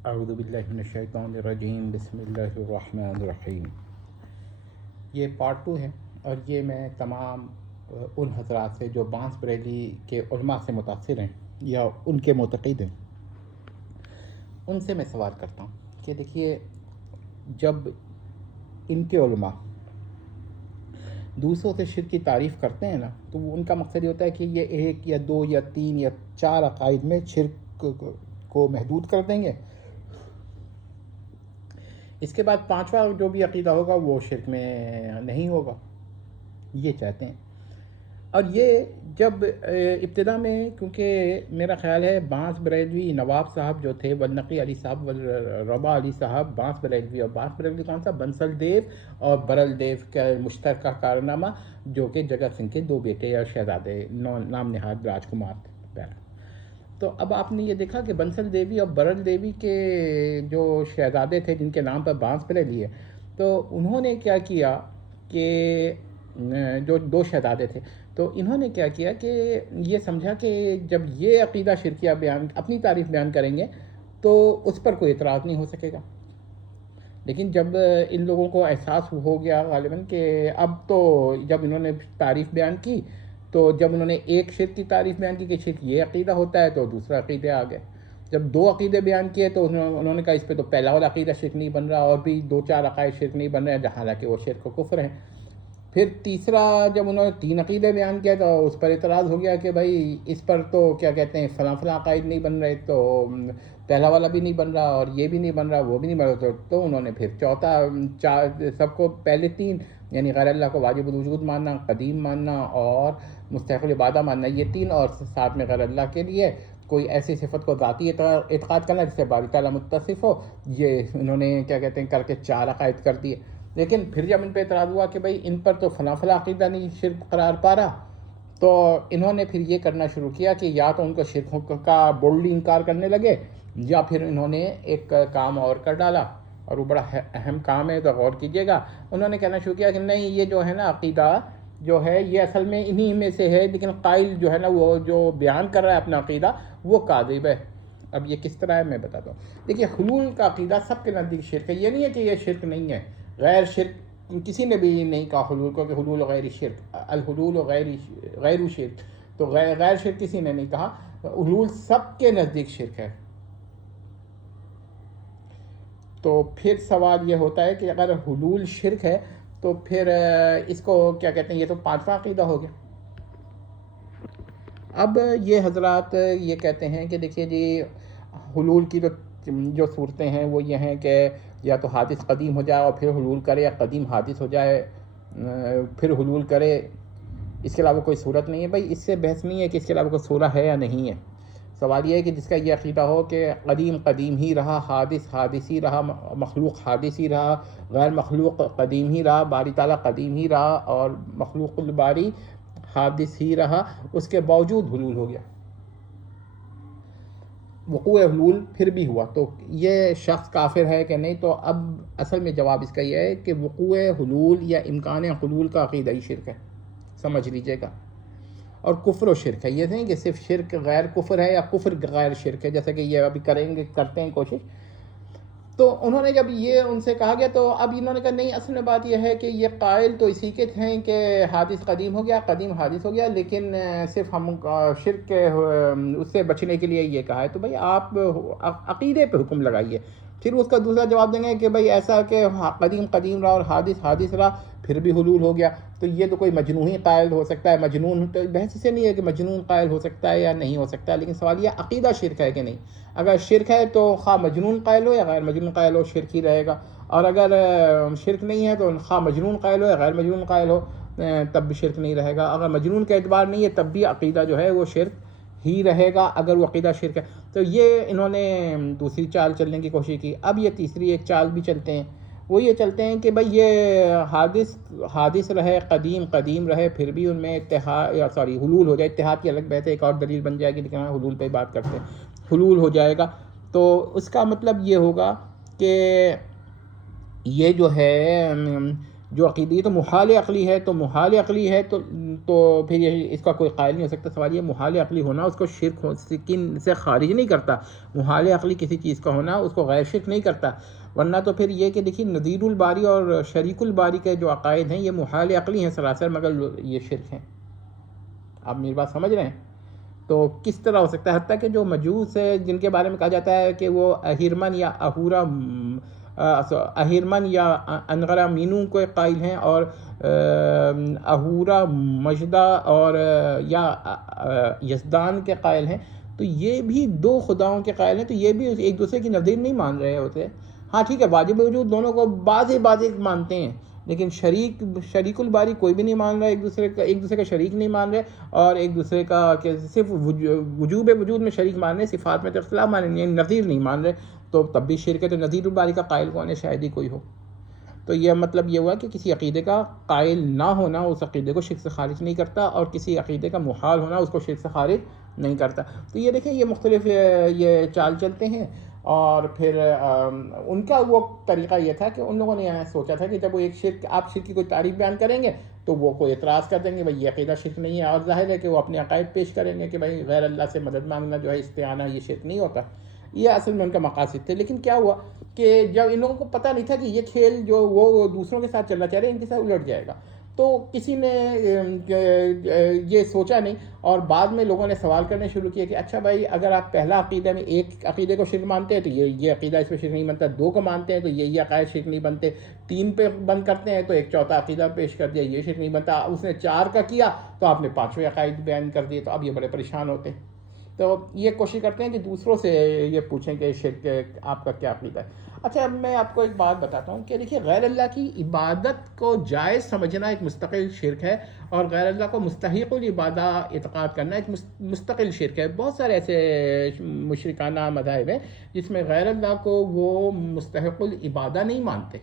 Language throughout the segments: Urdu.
اعوذ باللہ من الشیطان الرجیم، بسم اللہ الرحمن الرحیم۔ یہ پارٹ 2 ہے، اور یہ میں تمام ان حضرات سے جو بانس بریلی کے علماء سے متاثر ہیں یا ان کے معتقد ہیں، ان سے میں سوال کرتا ہوں کہ دیکھیے، جب ان کے علماء دوسروں سے شرک کی تعریف کرتے ہیں نا، تو وہ ان کا مقصد یہ ہوتا ہے کہ یہ 1 یا 2 یا 3 یا 4 عقائد میں شرک کو محدود کر دیں گے، اس کے بعد 5واں جو بھی عقیدہ ہوگا وہ شرک میں نہیں ہوگا، یہ چاہتے ہیں۔ اور یہ جب ابتدا میں، کیونکہ میرا خیال ہے بانس بریلوی نواب صاحب جو تھے، والنقی علی صاحب والربا علی صاحب، بانس بریلوی، اور بانس بریلوی کون سا، بنسل دیو اور برل دیو کا مشترکہ کارنامہ، جو کہ جگت سنگھ کے 2 بیٹے اور شہزادے نام نہاد راج کمار تھے۔ تو اب آپ نے یہ دیکھا کہ بنسل دیوی اور برل دیوی کے جو شہزادے تھے، جن کے نام پر بانس بریلوی ہے، تو انہوں نے کیا کیا کہ جو 2 شہزادے تھے، تو انہوں نے کیا کیا کہ یہ سمجھا کہ جب یہ عقیدہ شرکیہ بیان اپنی تعریف بیان کریں گے تو اس پر کوئی اعتراض نہیں ہو سکے گا۔ لیکن جب ان لوگوں کو احساس ہو گیا غالباً کہ اب تو، جب انہوں نے تعریف بیان کی، تو جب انہوں نے ایک شرک کی تعریف بیان کی کہ شرک یہ عقیدہ ہوتا ہے، تو دوسرا عقیدے آ گئے۔ جب 2 عقیدے بیان کیے تو انہوں نے کہا اس پہ تو پہلا والا عقیدہ شرک نہیں بن رہا، اور بھی 2-4 عقائد شرک نہیں بن رہے ہیں، حالانکہ وہ شرک و کفر ہیں۔ پھر تیسرا جب انہوں نے 3 عقیدے بیان کیا تو اس پر اعتراض ہو گیا کہ بھائی اس پر تو کیا کہتے ہیں فلاں فلاں عقائد نہیں بن رہے، تو پہلا والا بھی نہیں بن رہا، اور یہ بھی نہیں بن رہا، وہ بھی نہیں بن رہا، تو انہوں نے پھر چوتھا، سب کو پہلے 3 یعنی غیر اللہ کو واجب الوجود ماننا، قدیم ماننا اور مستحق العبادہ ماننا، یہ 3، اور ساتھ میں غیر اللہ کے لیے کوئی ایسی صفت کو ذاتی اعتقاد کرنا جس سے باری تعالیٰ متصف ہو، یہ انہوں نے کیا کہتے ہیں کر کے 4 عقائد کر دیے۔ لیکن پھر جب ان پہ اعتراض ہوا کہ بھائی ان پر تو فلاں فلاں عقیدہ نہیں شرک قرار پا رہا، تو انہوں نے پھر یہ کرنا شروع کیا کہ یا تو ان کو شرک کا بولڈلی انکار کرنے لگے، یا پھر انہوں نے ایک کام اور کر ڈالا، اور وہ بڑا اہم کام ہے تو غور کیجیے گا۔ انہوں نے کہنا شروع کیا کہ نہیں، یہ جو ہے نا عقیدہ جو ہے یہ اصل میں انہی میں سے ہے، لیکن قائل جو ہے نا وہ جو بیان کر رہا ہے اپنا عقیدہ وہ کاذب ہے۔ اب یہ کس طرح ہے میں بتاتا ہوں۔ دیکھیے، حلول کا عقیدہ سب کے نزدیک شرک ہے، یہ نہیں ہے کہ یہ شرک نہیں ہے، غیر شرک کسی نے بھی نہیں کہا حلول کو کہ حلول و غیر شرک، الحلول و غیر شرک، تو غیر شرک کسی نے نہیں کہا، حلول سب کے نزدیک شرک ہے۔ تو پھر سوال یہ ہوتا ہے کہ اگر حلول شرک ہے تو پھر اس کو کیا کہتے ہیں، یہ تو 5واں عقیدہ ہو گیا۔ اب یہ حضرات یہ کہتے ہیں کہ دیکھیے جی، حلول کی جو صورتیں ہیں وہ یہ ہیں کہ یا تو حادث قدیم ہو جائے اور پھر حلول کرے، یا قدیم حادث ہو جائے پھر حلول کرے، اس کے علاوہ کوئی صورت نہیں ہے۔ بھائی اس سے بحث نہیں ہے کہ اس کے علاوہ کوئی صورت ہے یا نہیں ہے، سوال یہ ہے کہ جس کا یہ عقیدہ ہو کہ قدیم قدیم ہی رہا، حادث حادث ہی رہا، مخلوق حادث ہی رہا، غیر مخلوق قدیم ہی رہا، باری تعالیٰ قدیم ہی رہا، اور مخلوق الباری حادث ہی رہا، اس کے باوجود حلول ہو گیا، وقوع حلول پھر بھی ہوا، تو یہ شخص کافر ہے کہ نہیں؟ تو اب اصل میں جواب اس کا یہ ہے کہ وقوع حلول یا امکان حلول کا عقیدہ ہی شرک ہے، سمجھ لیجئے گا۔ اور کفر و شرک ہے، یہ نہیں کہ صرف شرک غیر کفر ہے یا کفر غیر شرک ہے، جیسا کہ یہ ابھی کرتے ہیں کوشش۔ تو انہوں نے جب یہ ان سے کہا گیا تو اب انہوں نے کہا نہیں، اصل میں بات یہ ہے کہ یہ قائل تو اسی کے ہیں کہ حادث قدیم ہو گیا، قدیم حادث ہو گیا، لیکن صرف ہم شرک کے اس سے بچنے کے لیے یہ کہا ہے۔ تو بھائی آپ عقیدے پہ حکم لگائیے۔ پھر اس کا دوسرا جواب دیں گے کہ بھائی ایسا کہ قدیم قدیم رہا اور حادث حادث رہا پھر بھی حلول ہو گیا، تو یہ تو کوئی مجنون ہی قائل ہو سکتا ہے۔ مجنون تو بحث سے نہیں ہے کہ مجنون قائل ہو سکتا ہے یا نہیں ہو سکتا ہے، لیکن سوال یہ عقیدہ شرک ہے کہ نہیں۔ اگر شرک ہے تو خواہ مجنون قائل ہو یا غیر مجنون قائل ہو شرک ہی رہے گا، اور اگر شرک نہیں ہے تو خواہ مجنون قائل ہو یا غیر مجنون قائل ہو تب بھی شرک نہیں رہے گا۔ اگر مجنون کا اعتبار نہیں ہے تب بھی عقیدہ جو ہے وہ شرک ہی رہے گا، اگر وہ عقیدہ شرک ہے۔ تو یہ انہوں نے دوسری چال چلنے کی کوشش کی۔ اب یہ تیسری ایک چال بھی چلتے ہیں، وہ یہ چلتے ہیں کہ بھائی یہ حادث رہے، قدیم قدیم رہے، پھر بھی ان میں حلول ہو جائے۔ اتحاد کی الگ بحث ہے، ایک اور دلیل بن جائے گی، لیکن ہم حلول پہ ہی بات کرتے ہیں۔ حلول ہو جائے گا تو اس کا مطلب یہ ہوگا کہ یہ جو ہے جو عقیدہ یہ تو محال عقلی ہے، تو محال عقلی ہے تو پھر یہ اس کا کوئی قائل نہیں ہو سکتا. سوال یہ محال عقلی ہونا اس کو شرک سے خارج نہیں کرتا. محال عقلی کسی چیز کا ہونا اس کو غیر شرک نہیں کرتا. ورنہ تو پھر یہ کہ دیکھیے نذیر الباری اور شریک الباری کے جو عقائد ہیں یہ محال عقلی ہیں سراسر، مگر یہ شرک ہیں. آپ میری بات سمجھ رہے ہیں؟ تو کس طرح ہو سکتا ہے؟ حتیٰ کہ جو مجوس ہے جن کے بارے میں کہا جاتا ہے کہ وہ اہرمن یا اہرمن یا انغرا مینو کو قائل ہیں، اور اہورا مجدہ اور یا یزدان کے قائل ہیں، تو یہ بھی دو خداؤں کے قائل ہیں، تو یہ بھی ایک دوسرے کی نظیر نہیں مان رہے ہوتے. ہاں ٹھیک ہے، واجب وجود دونوں کو بعض مانتے ہیں، لیکن شریک الباری کوئی بھی نہیں مان رہا، ایک دوسرے کا شریک نہیں مان رہے، اور ایک دوسرے کا کہ صرف وجوب وجود میں شریک مان رہے، صفات میں تو اختلاف مان رہے، یعنی نظیر نہیں مان رہے، تو تب بھی شرک ہے. تو نذیر الباری کا قائل کون ہے؟ شاید ہی کوئی ہو. تو یہ مطلب یہ ہوا کہ کسی عقیدے کا قائل نہ ہونا اس عقیدے کو شرک سے خارج نہیں کرتا، اور کسی عقیدے کا محال ہونا اس کو شرک سے خارج نہیں کرتا. تو یہ دیکھیں یہ مختلف یہ چال چلتے ہیں. اور پھر ان کا وہ طریقہ یہ تھا کہ ان لوگوں نے یہ سوچا تھا کہ جب وہ آپ شرک کی کوئی تعریف بیان کریں گے تو وہ کوئی اعتراض کر دیں گے بھائی یہ عقیدہ شرک نہیں ہے، اور ظاہر ہے کہ وہ اپنے عقائد پیش کریں گے کہ بھائی غیر اللہ سے مدد مانگنا جو ہے استعانہ یہ شرک نہیں ہوتا. یہ اصل میں ان کا مقاصد تھے. لیکن کیا ہوا کہ جب ان لوگوں کو پتہ نہیں تھا کہ یہ کھیل جو وہ دوسروں کے ساتھ چلنا چاہ رہے ہیں ان کے ساتھ الٹ جائے گا، تو کسی نے یہ سوچا نہیں، اور بعد میں لوگوں نے سوال کرنے شروع کیے کہ اچھا بھائی اگر آپ پہلا عقیدہ میں ایک عقیدے کو شرک مانتے ہیں تو یہ عقیدہ اس پہ شرک نہیں بنتا، دو کو مانتے ہیں تو یہ عقائد شرک نہیں بنتے، تین پہ بند کرتے ہیں تو ایک چوتھا عقیدہ پیش کر دیا یہ شرک نہیں بنتا، اس نے چار کا کیا تو آپ نے پانچویں عقائد بیان کر دیے، تو اب یہ بڑے پریشان ہوتے ہیں. تو یہ کوشش کرتے ہیں کہ دوسروں سے یہ پوچھیں کہ شرک آپ کا کیا عقیدہ ہے. اچھا اب میں آپ کو ایک بات بتاتا ہوں کہ دیکھیے غیر اللہ کی عبادت کو جائز سمجھنا ایک مستقل شرک ہے، اور غیر اللہ کو مستحق العبادہ اعتقاد کرنا ایک مستقل شرک ہے. بہت سارے ایسے مشرکانہ مذاہب ہیں جس میں غیر اللہ کو وہ مستحق العبادہ نہیں مانتے،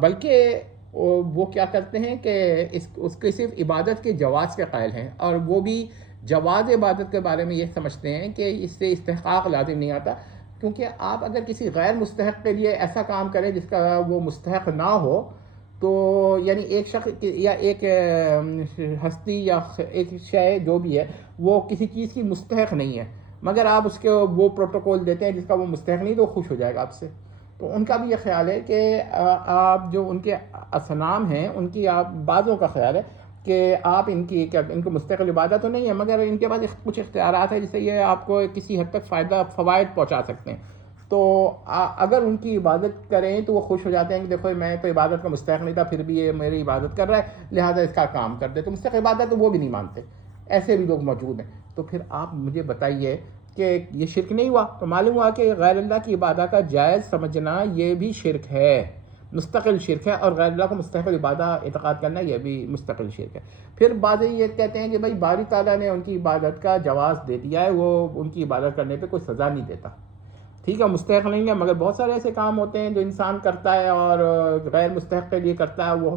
بلکہ وہ کیا کرتے ہیں کہ اس کے صرف عبادت کے جواز کے قائل ہیں، اور وہ بھی جواز عبادت کے بارے میں یہ سمجھتے ہیں کہ اس سے استحقاق لازم نہیں آتا، کیونکہ آپ اگر کسی غیر مستحق کے لیے ایسا کام کریں جس کا وہ مستحق نہ ہو، تو یعنی ایک شخص یا ایک ہستی یا ایک شے جو بھی ہے وہ کسی چیز کی مستحق نہیں ہے، مگر آپ اس کے وہ پروٹوکول دیتے ہیں جس کا وہ مستحق نہیں، تو خوش ہو جائے گا آپ سے. تو ان کا بھی یہ خیال ہے کہ آپ جو ان کے اصنام ہیں ان کی آپ بعضوں کا خیال ہے کہ آپ ان کو مستقل عبادت تو نہیں ہے، مگر ان کے پاس کچھ اختیارات ہیں جس سے یہ آپ کو کسی حد تک فوائد پہنچا سکتے ہیں. تو اگر ان کی عبادت کریں تو وہ خوش ہو جاتے ہیں کہ دیکھو میں تو عبادت کا مستحق نہیں تھا پھر بھی یہ میری عبادت کر رہا ہے، لہٰذا اس کا کام کر دے. تو مستحق عبادت تو وہ بھی نہیں مانتے، ایسے بھی لوگ موجود ہیں. تو پھر آپ مجھے بتائیے کہ یہ شرک نہیں ہوا؟ تو معلوم ہوا کہ غیر اللہ کی عبادت کا جائز سمجھنا یہ بھی شرک ہے، مستقل شرک ہے، اور غیر اللہ کو مستحق عبادت اعتقاد کرنا یہ بھی مستقل شرک ہے. پھر بعض یہ کہتے ہیں کہ بھائی باری تعالیٰ نے ان کی عبادت کا جواز دے دیا ہے، وہ ان کی عبادت کرنے پہ کوئی سزا نہیں دیتا. ٹھیک ہے مستحق نہیں ہے، مگر بہت سارے ایسے کام ہوتے ہیں جو انسان کرتا ہے اور غیر مستحق کے لیے کرتا ہے، وہ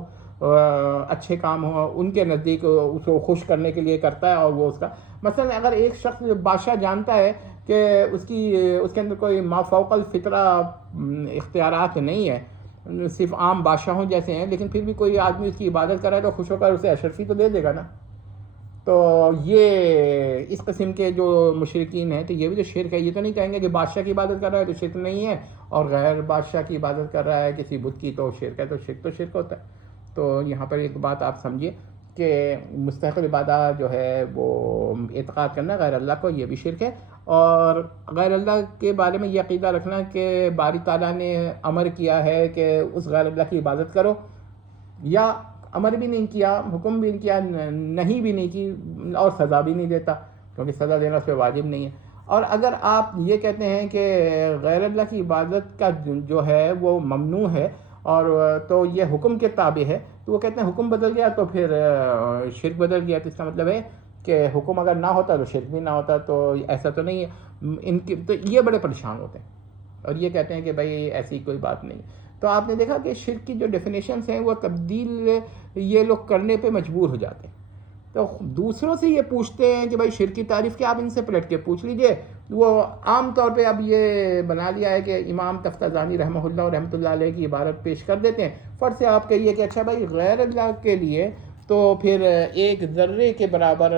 اچھے کام ہوں ان کے نزدیک اس کو خوش کرنے کے لیے کرتا ہے، اور وہ اس کا مثلا اگر ایک شخص بادشاہ جانتا ہے کہ اس کے اندر کوئی مافوق الفطرہ اختیارات نہیں ہے، صرف عام بادشاہوں جیسے ہیں، لیکن پھر بھی کوئی آدمی اس کی عبادت کرے تو خوش ہو کر اسے اشرفی تو دے دے گا نا. تو یہ اس قسم کے جو مشرکین ہیں تو یہ بھی تو شرک ہے. یہ تو نہیں کہیں گے کہ بادشاہ کی عبادت کر رہا ہے تو شرک نہیں ہے، اور غیر بادشاہ کی عبادت کر رہا ہے کسی بت کی تو شرک ہے. تو شرک ہوتا ہے. تو یہاں پر ایک بات آپ سمجھیے کہ مستحق عبادت جو ہے وہ اعتقاد کرنا غیر اللہ کو یہ بھی شرک ہے، اور غیر اللہ کے بارے میں یہ عقیدہ رکھنا کہ باری تعالیٰ نے امر کیا ہے کہ اس غیر اللہ کی عبادت کرو، یا امر بھی نہیں کیا، حکم بھی نہیں کیا، نہیں بھی نہیں کی، اور سزا بھی نہیں دیتا کیونکہ سزا دینا اس پہ واجب نہیں ہے. اور اگر آپ یہ کہتے ہیں کہ غیر اللہ کی عبادت کا جو ہے وہ ممنوع ہے اور تو یہ حکم کے تابع ہے، تو وہ کہتے ہیں حکم بدل گیا تو پھر شرک بدل گیا. تو اس کا مطلب ہے کہ حکم اگر نہ ہوتا تو شرک بھی نہ ہوتا. تو ایسا تو نہیں ہے. ان کی تو یہ بڑے پریشان ہوتے ہیں اور یہ کہتے ہیں کہ بھائی ایسی کوئی بات نہیں. تو آپ نے دیکھا کہ شرک کی جو ڈیفینیشنز ہیں وہ تبدیل یہ لوگ کرنے پہ مجبور ہو جاتے ہیں. تو دوسروں سے یہ پوچھتے ہیں کہ بھائی شرک کی تعریف کیا، آپ ان سے پلٹ کے پوچھ لیجئے وہ عام طور پہ اب یہ بنا لیا ہے کہ امام تفتازانی رحمہ اللہ اور رحمۃ اللہ علیہ کی عبارت پیش کر دیتے ہیں. فرض سے آپ کہیے کہ اچھا بھائی غیر اللہ کے لیے تو پھر ایک ذرے کے برابر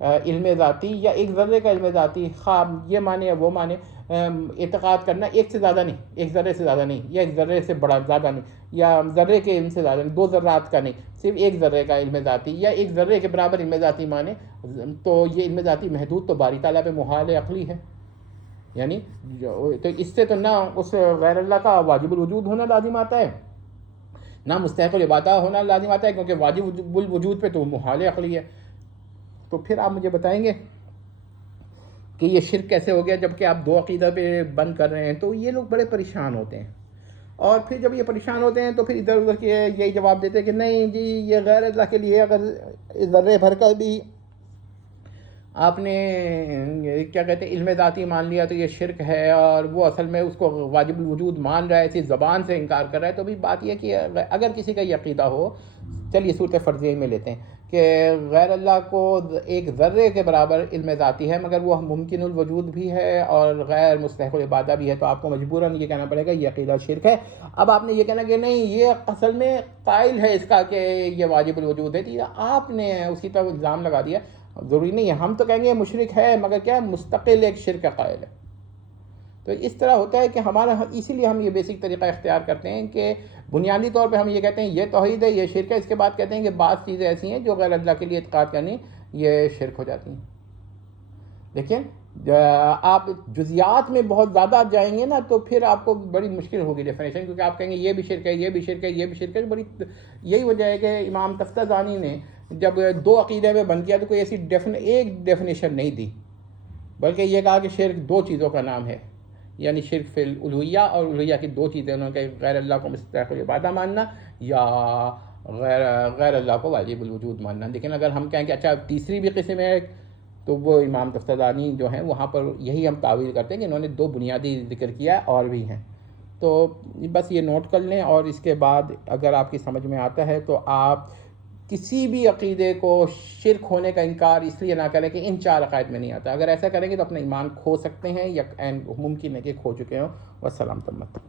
علم ذاتی یا ایک ذرے کا علم ذاتی، خواہ یہ مانے یا وہ مانے، اعتقاد کرنا ایک سے زیادہ نہیں، ایک ذرے سے زیادہ نہیں، یا ایک ذرے سے بڑا زیادہ نہیں، یا ذرے کے علم سے زیادہ نہیں، دو ذرات کا نہیں، صرف ایک ذرے کا علم ذاتی یا ایک ذرے کے برابر علم ذاتی مانے، تو یہ علم ذاتی محدود تو باری تعالیٰ پہ محال عقلی ہے. یعنی تو اس سے تو نہ اس غیر اللہ کا واجب الوجود ہونا لازم آتا ہے، نہ مستحق العبادہ ہونا لازم آتا ہے، کیونکہ واجب الوجود پہ تو محال عقلی ہے. تو پھر آپ مجھے بتائیں گے کہ یہ شرک کیسے ہو گیا جب کہ آپ دو عقیدہ پہ بند کر رہے ہیں. تو یہ لوگ بڑے پریشان ہوتے ہیں، اور پھر جب یہ پریشان ہوتے ہیں تو پھر ادھر ادھر کے یہی جواب دیتے ہیں کہ نہیں جی یہ غیر اللہ کے لیے اگر ذرے بھر کر بھی آپ نے کیا کہتے ہیں علم ذاتی مان لیا تو یہ شرک ہے، اور وہ اصل میں اس کو واجب الوجود مان رہا ہے، صرف زبان سے انکار کر رہا ہے. تو بھی بات یہ کہ اگر کسی کا یہ عقیدہ ہو، چلیے صورت فرضیہ میں لیتے ہیں کہ غیر اللہ کو ایک ذرے کے برابر علم ذاتی ہے مگر وہ ممکن الوجود بھی ہے اور غیر مستحق العبادہ بھی ہے، تو آپ کو مجبوراً یہ کہنا پڑے گا یہ عقیدہ شرک ہے. اب آپ نے یہ کہنا کہ نہیں یہ اصل میں قائل ہے اس کا کہ یہ واجب الوجود ہے، تو آپ نے اسی طرح الزام لگا دیا. ضروری نہیں ہے، ہم تو کہیں گے مشرک ہے مگر کیا مستقل ایک شرک قائل ہے. تو اس طرح ہوتا ہے کہ ہمارا، اسی لیے ہم یہ بیسک طریقہ اختیار کرتے ہیں کہ بنیادی طور پہ ہم یہ کہتے ہیں یہ توحید ہے، یہ شرک ہے، اس کے بعد کہتے ہیں کہ بعض چیزیں ایسی ہیں جو غیر اللہ کے لیے اعتقاد کرنی یہ شرک ہو جاتی ہیں. لیکن آپ جزیات میں بہت زیادہ جائیں گے نا تو پھر آپ کو بڑی مشکل ہوگی ڈیفینیشن، کیونکہ آپ کہیں گے یہ بھی شرک ہے، یہ بھی شرک ہے، یہ بھی شرک ہے. بڑی یہی وجہ ہے کہ امام تفتازانی نے جب دو عقیدے میں بند کیا تو کوئی ایسی ایک ڈیفینیشن نہیں دی، بلکہ یہ کہا کہ شرک دو چیزوں کا نام ہے، یعنی شرک فی الوہیہ، اور الوہیہ کی دو چیزیں انہوں نے کہا غیر اللہ کو مستحق العبادہ ماننا یا غیر اللہ کو واجب الوجود ماننا. لیکن اگر ہم کہیں کہ اچھا تیسری بھی قسم ہے تو وہ امام تفتازانی جو ہیں وہاں پر یہی ہم تعویل کرتے ہیں کہ انہوں نے دو بنیادی ذکر کیا اور بھی ہیں. تو بس یہ نوٹ کر لیں، اور اس کے بعد اگر آپ کی سمجھ میں آتا ہے تو آپ کسی بھی عقیدے کو شرک ہونے کا انکار اس لیے نہ کریں کہ ان چار عقائد میں نہیں آتا. اگر ایسا کریں گے تو اپنا ایمان کھو سکتے ہیں یا ممکن ہے کہ کھو چکے ہوں. والسلام تمت.